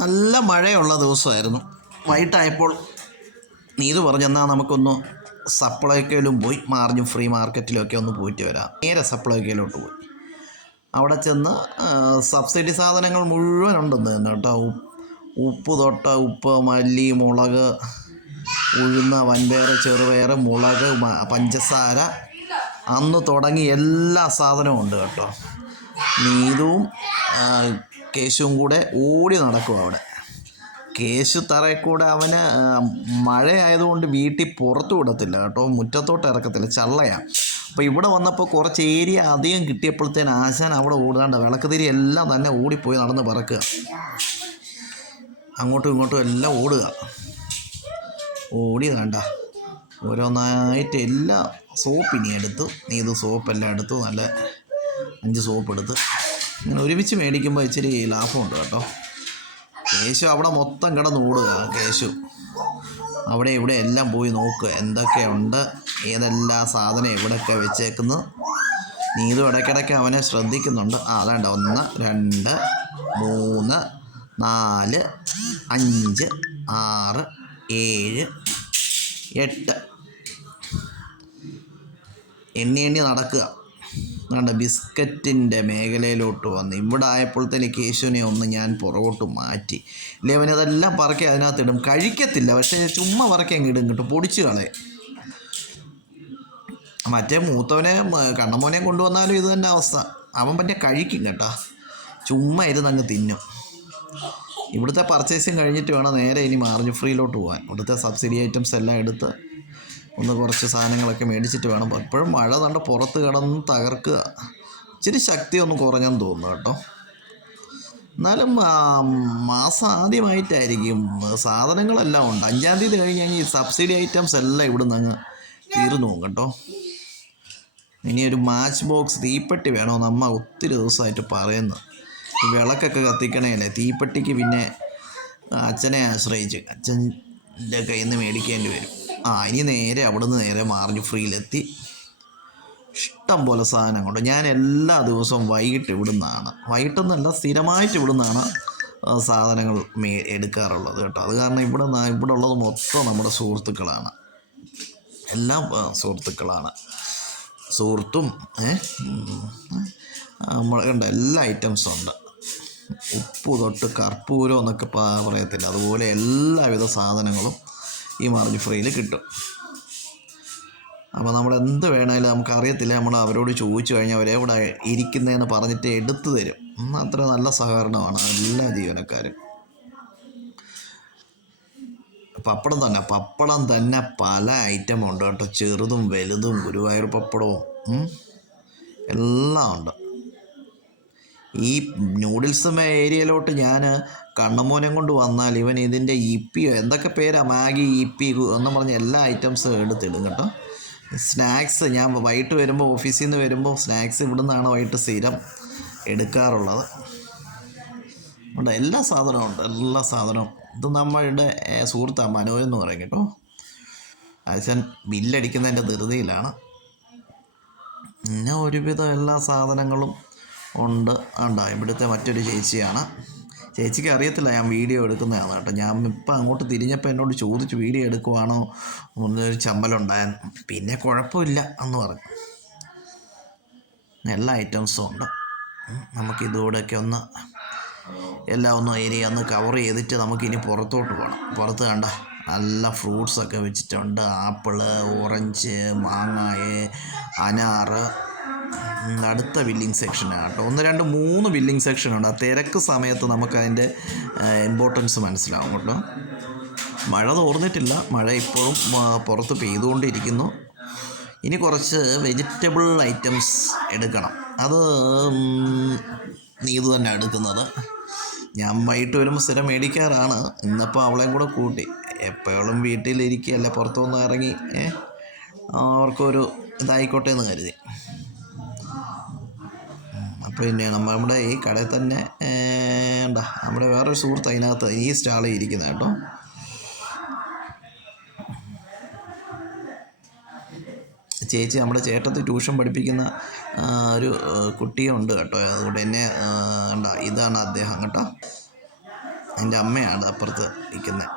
നല്ല മഴയുള്ള ദിവസമായിരുന്നു. വൈകിട്ടായപ്പോൾ നീതു പറഞ്ഞെന്നാൽ നമുക്കൊന്ന് സപ്ലൈക്കയിലും പോയി മാർജിൻ ഫ്രീ മാർക്കറ്റിലൊക്കെ ഒന്ന് പോയിട്ട് വരാം. നേരെ സപ്ലൈക്കയിലോട്ട് പോയി. അവിടെ ചെന്ന് സബ്സിഡി സാധനങ്ങൾ മുഴുവൻ ഉണ്ടെന്ന് തന്നെ കേട്ടോ. ഉപ്പ് തൊട്ട ഉപ്പ് മല്ലി മുളക് ഉഴുന്ന വൻപയർ ചെറുപയർ മുളക് പഞ്ചസാര അന്ന് തുടങ്ങി എല്ലാ സാധനവും ഉണ്ട് കേട്ടോ. നീതുവും കേശുവും കൂടെ ഓടി നടക്കും അവിടെ. കേശു തറയിൽ കൂടെ അവന് മഴയായതുകൊണ്ട് വീട്ടിൽ പുറത്തു വിടത്തില്ല കേട്ടോ. മുറ്റത്തോട്ട് ഇറക്കത്തില്ല. ചള്ളയാണ് അപ്പോൾ ഇവിടെ വന്നപ്പോൾ കുറച്ച് ഏരിയ അധികം കിട്ടിയപ്പോഴത്തേന് ആശാൻ അവിടെ ഓടാണ്ട് വിളക്കുതിരി എല്ലാം തന്നെ ഓടിപ്പോയി നടന്ന് പറക്കുക. അങ്ങോട്ടും ഇങ്ങോട്ടും എല്ലാം ഓടുക. ഓടി വേണ്ട. ഓരോന്നായിട്ട് എല്ലാ സോപ്പ് ഇനി എടുത്തു. നീ ഇത് സോപ്പെല്ലാം എടുത്തു. നല്ല അഞ്ച് സോപ്പ് എടുത്ത്. ഇങ്ങനെ ഒരുമിച്ച് മേടിക്കുമ്പോൾ ഇച്ചിരി ലാഭമുണ്ട് കേട്ടോ. കേശു അവിടെ മൊത്തം കിടന്ന് ഓടുക കേശു. അവിടെ ഇവിടെ എല്ലാം പോയി നോക്കുക എന്തൊക്കെയുണ്ട് ഏതെല്ലാം സാധനം എവിടെയൊക്കെ വെച്ചേക്കുന്നു. നീതും ഇടയ്ക്കിടയ്ക്ക് അവനെ ശ്രദ്ധിക്കുന്നുണ്ട്. ആ അതാണ്ട് ഒന്ന് രണ്ട് മൂന്ന് നാല് അഞ്ച് ആറ് ഏഴ് എട്ട്. എണ്ണി എണ്ണി നടക്കുക. കണ്ട ബിസ്ക്കറ്റിന്റെ മേഖലയിലോട്ട് വന്ന്. ഇവിടെ തന്നെ കേശുവിനെ ഒന്ന് ഞാൻ പുറകോട്ട് മാറ്റി. ഇല്ലേ അവനതെല്ലാം പറക്കി അതിനകത്തിടും കഴിക്കത്തില്ല. പക്ഷേ ചുമ്മാ പറക്കി അങ്ങ് ഇടും കേട്ടോ. പൊടിച്ച് കളയെ. മറ്റേ മൂത്തവനെ കണ്ണമോനെ കൊണ്ടുവന്നാലും ഇത് തന്നെ അവസ്ഥ. അവൻ പറ്റേ കഴിക്കും കേട്ടോ. ചുമ്മാ ഇരുന്ന് അങ്ങ് തിന്നും. ഇവിടുത്തെ പർച്ചേസിങ് കഴിഞ്ഞിട്ട് വേണം നേരെ ഇനി മാർജിൻ ഫ്രീയിലോട്ട് പോകാൻ. ഇവിടുത്തെ സബ്സിഡി ഐറ്റംസ് എല്ലാം എടുത്ത് ഒന്ന് കുറച്ച് സാധനങ്ങളൊക്കെ മേടിച്ചിട്ട് വേണം. എപ്പോഴും മഴ കണ്ട് പുറത്ത് കിടന്ന് തകർക്കുക. ഇച്ചിരി ശക്തി ഒന്ന് കുറഞ്ഞെന്ന് തോന്നുന്നു കേട്ടോ. എന്നാലും മാസം ആദ്യമായിട്ടായിരിക്കും. സാധനങ്ങളെല്ലാം ഉണ്ട്. അഞ്ചാം തീയതി കഴിഞ്ഞ് കഴിഞ്ഞാൽ ഈ സബ്സിഡി ഐറ്റംസ് എല്ലാം ഇവിടുന്ന് അങ്ങ് തീർന്നു കേട്ടോ. ഇനി ഒരു മാച്ച് ബോക്സ് തീപ്പെട്ടി വേണമെന്ന് അമ്മ ഒത്തിരി ദിവസമായിട്ട് പറയുന്നു. വിളക്കൊക്കെ കത്തിക്കണേലേ തീപ്പെട്ടിക്ക് പിന്നെ അച്ഛനെ ആശ്രയിച്ച്. അച്ഛന്റെ കയ്യിൽ നിന്ന് മേടിക്കേണ്ടി വരും. ആ ഇനി നേരെ അവിടെ നിന്ന് നേരെ മാർജ് ഫ്രീയിലെത്തി. ഇഷ്ടം പോലെ സാധനം കൊണ്ട് ഞാൻ എല്ലാ ദിവസവും വൈകിട്ട് ഇവിടുന്നാണ്. വൈകിട്ടെന്നല്ല സ്ഥിരമായിട്ട് ഇവിടുന്നാണ് സാധനങ്ങൾ മേ എടുക്കാറുള്ളത് കേട്ടോ. അത് കാരണം ഇവിടെ ഇവിടെ ഉള്ളത് മൊത്തം നമ്മുടെ സുഹൃത്തുക്കളാണ്. എല്ലാം സുഹൃത്തുക്കളാണ്. സുഹൃത്തും കണ്ട എല്ലാ ഐറ്റംസും ഉണ്ട്. ഉപ്പ് തൊട്ട് കർപ്പൂരം എന്നൊക്കെ പറയത്തില്ല. അതുപോലെ എല്ലാവിധ സാധനങ്ങളും ഈ മാർജിൻ ഫ്രീയിൽ കിട്ടും. അപ്പോൾ നമ്മൾ എന്ത് വേണമെങ്കിലും നമുക്ക് അറിയത്തില്ല. നമ്മൾ അവരോട് ചോദിച്ചു കഴിഞ്ഞാൽ അവരെ ഇവിടെ ഇരിക്കുന്നതെന്ന് പറഞ്ഞിട്ട് എടുത്തു തരും. അത്ര നല്ല സഹകരണമാണ് എല്ലാ ജീവനക്കാരും. പപ്പടം തന്നെ. പപ്പടം തന്നെ പല ഐറ്റം ഉണ്ട് കേട്ടോ. ചെറുതും വലുതും ഗുരുവായൂർ പപ്പടവും. എല്ലാം ഉണ്ട്. ഈ നൂഡിൽസ് ഏരിയയിലോട്ട് ഞാൻ കണ്ണമോനെ കൊണ്ട് വന്നാൽ ഇവൻ ഇതിന്റെ ഇപ്പിയോ എന്തൊക്കെ പേരാണ് മാഗി ഇപ്പി എന്ന് പറഞ്ഞ എല്ലാ ഐറ്റംസും എടുത്തിടും കേട്ടോ. സ്നാക്സ് ഞാൻ വൈകിട്ട് വരുമ്പോൾ ഓഫീസിൽ നിന്ന് വരുമ്പോൾ സ്നാക്സ് ഇവിടുന്നാണ് വൈകിട്ട് സ്ഥിരം എടുക്കാറുള്ളത്. ഉണ്ട് എല്ലാ സാധനവും ഉണ്ട് എല്ലാ സാധനവും. ഇത് നമ്മളുടെ സുഹൃത്താണ് മനോജ് എന്ന് പറയും കേട്ടോ. അച്ഛൻ ബില്ലടിക്കുന്നതിന്റെ ധൃതിയിലാണ്. പിന്നെ ഒരുവിധം എല്ലാ സാധനങ്ങളും ഉണ്ട്. ഉണ്ട് ഇവിടുത്തെ മറ്റൊരു ചേച്ചിയാണ്. ചേച്ചിക്ക് അറിയത്തില്ല ഞാൻ വീഡിയോ എടുക്കുന്നതാണ് കേട്ടോ. ഞാൻ ഇപ്പം അങ്ങോട്ട് തിരിഞ്ഞപ്പോൾ എന്നോട് ചോദിച്ചു വീഡിയോ എടുക്കുവാണോ? എന്നൊരു ചമ്മലുണ്ടായിരുന്നു പിന്നെ കുഴപ്പമില്ല എന്ന് പറഞ്ഞു. എല്ലാ ഐറ്റംസും ഉണ്ട്. നമുക്ക് നമുക്കിതുകൂടെയൊക്കെ ഒന്ന് എല്ലാം ഒന്ന് ഏരിയ ഒന്ന് കവർ ചെയ്തിട്ട് നമുക്കിനി പുറത്തോട്ട് പോകണം. പുറത്ത് കണ്ട നല്ല ഫ്രൂട്ട്സൊക്കെ വെച്ചിട്ടുണ്ട്. ആപ്പിൾ ഓറഞ്ച് മാങ്ങായ് അനാറ് അടുത്ത ബില്ലിംഗ് സെക്ഷനാണ് കേട്ടോ. ഒന്ന് രണ്ട് മൂന്ന് ബില്ലിംഗ് സെക്ഷനുണ്ട് ആ തിരക്ക് സമയത്ത് നമുക്കതിന്റെ ഇമ്പോർട്ടൻസ് മനസ്സിലാവും കേട്ടോ. മഴ തോർന്നിട്ടില്ല. മഴ ഇപ്പോഴും പുറത്ത് പെയ്തുകൊണ്ടിരിക്കുന്നു. ഇനി കുറച്ച് വെജിറ്റബിൾ ഐറ്റംസ് എടുക്കണം. അത് നീതു തന്നെ എടുക്കുന്നത്. ഞാൻ വൈകിട്ട് വരുമ്പോൾ സ്ഥിരം മേടിക്കാറാണ്. ഇന്നിപ്പോൾ അവളെയും കൂടെ കൂട്ടി. എപ്പോഴും വീട്ടിലിരിക്കുകയല്ല? പുറത്തൊന്ന് ഇറങ്ങി അവർക്കൊരു ഇതായിക്കോട്ടെ എന്ന് കരുതി. പിന്നെ നമ്മുടെ ഈ കടയിൽ തന്നെ ഉണ്ടാ നമ്മുടെ വേറൊരു സുഹൃത്ത് അതിനകത്ത് ഈ സ്റ്റാളിൽ ഇരിക്കുന്നത് കേട്ടോ. ചേച്ചി നമ്മുടെ ചേട്ടത്തി ട്യൂഷൻ പഠിപ്പിക്കുന്ന ഒരു കുട്ടിയുണ്ട് കേട്ടോ. അതുകൊണ്ട് എന്നെ ഉണ്ടാ ഇതാണ് അദ്ദേഹം കേട്ടോ. എന്റെ അമ്മയാണ് അപ്പുറത്ത് നിൽക്കുന്നത്